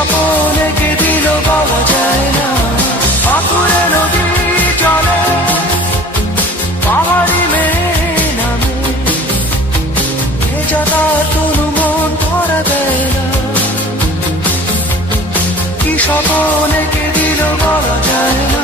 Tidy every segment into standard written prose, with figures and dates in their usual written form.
স্বপন এঁকে দিল বলা যায় না। পাথুরে নদী চলে, পাহাড়ি মেয়ে নামে, ভেজা তার তনু মন ধরা দেয় না। কি স্বপন এঁকে দিল বলা যায় না।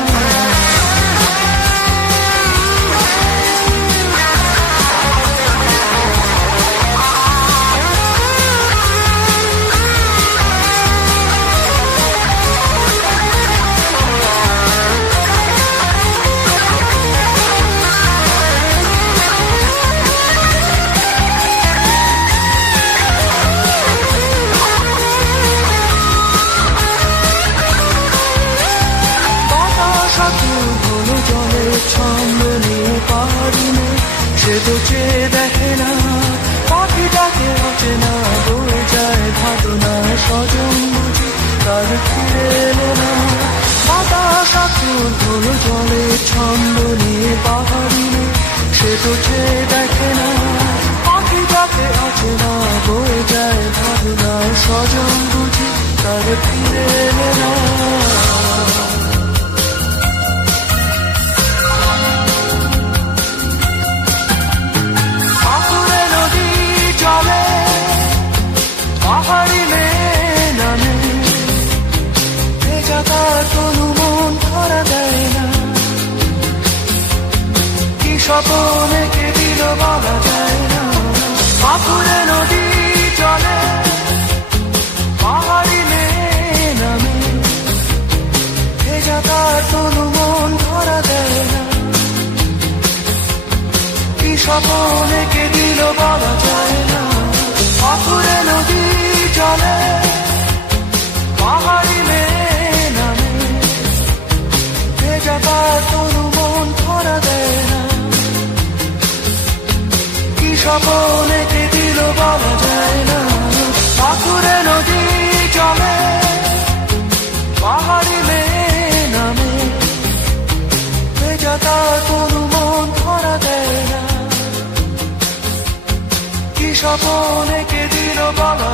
ছন্দ নিয়ে পাহাড়ি মেয়ে, সে তো চেয়ে দেখে না, পাখিটাকে ওঠে না, বয়ে যায় ভাবনা স্বজন বুঝি তার ফিরে এলো না। বাতাস আকুল হলো জলে ছন্দ নিয়ে পাহাড়ি মেয়ে, সে তো চেয়ে দেখে না, পাখিটাকে ওঠে না, বয়ে যায় ভাবনা স্বজন বুঝি তার ফিরে এলো না। পাহাড়ি মেয়ে নামে, ভেজা তার তনু মন ধরা দেয় না। কি স্বপন এঁকে দিল বলা যায় না। পাথুরে নদী চলে, পাহাড়ি মেয়ে নামে, ভেজা তার তনু মন ধরা দেয় না। কি স্বপন এঁকে দিল বলা যায় না। পাথুরে নদী চলে, পাহাড়ি মেয়ে নামে, ভেজা তার তনু মন ধরা দেয় না। কি স্বপন এঁকে দিল বলা যায় না। পাথুরে নদী চলে, পাহাড়ি মেয়ে নামে, ভেজা তার তনু মন ধরা দেয় না। কি স্বপন এঁকে দিল বলা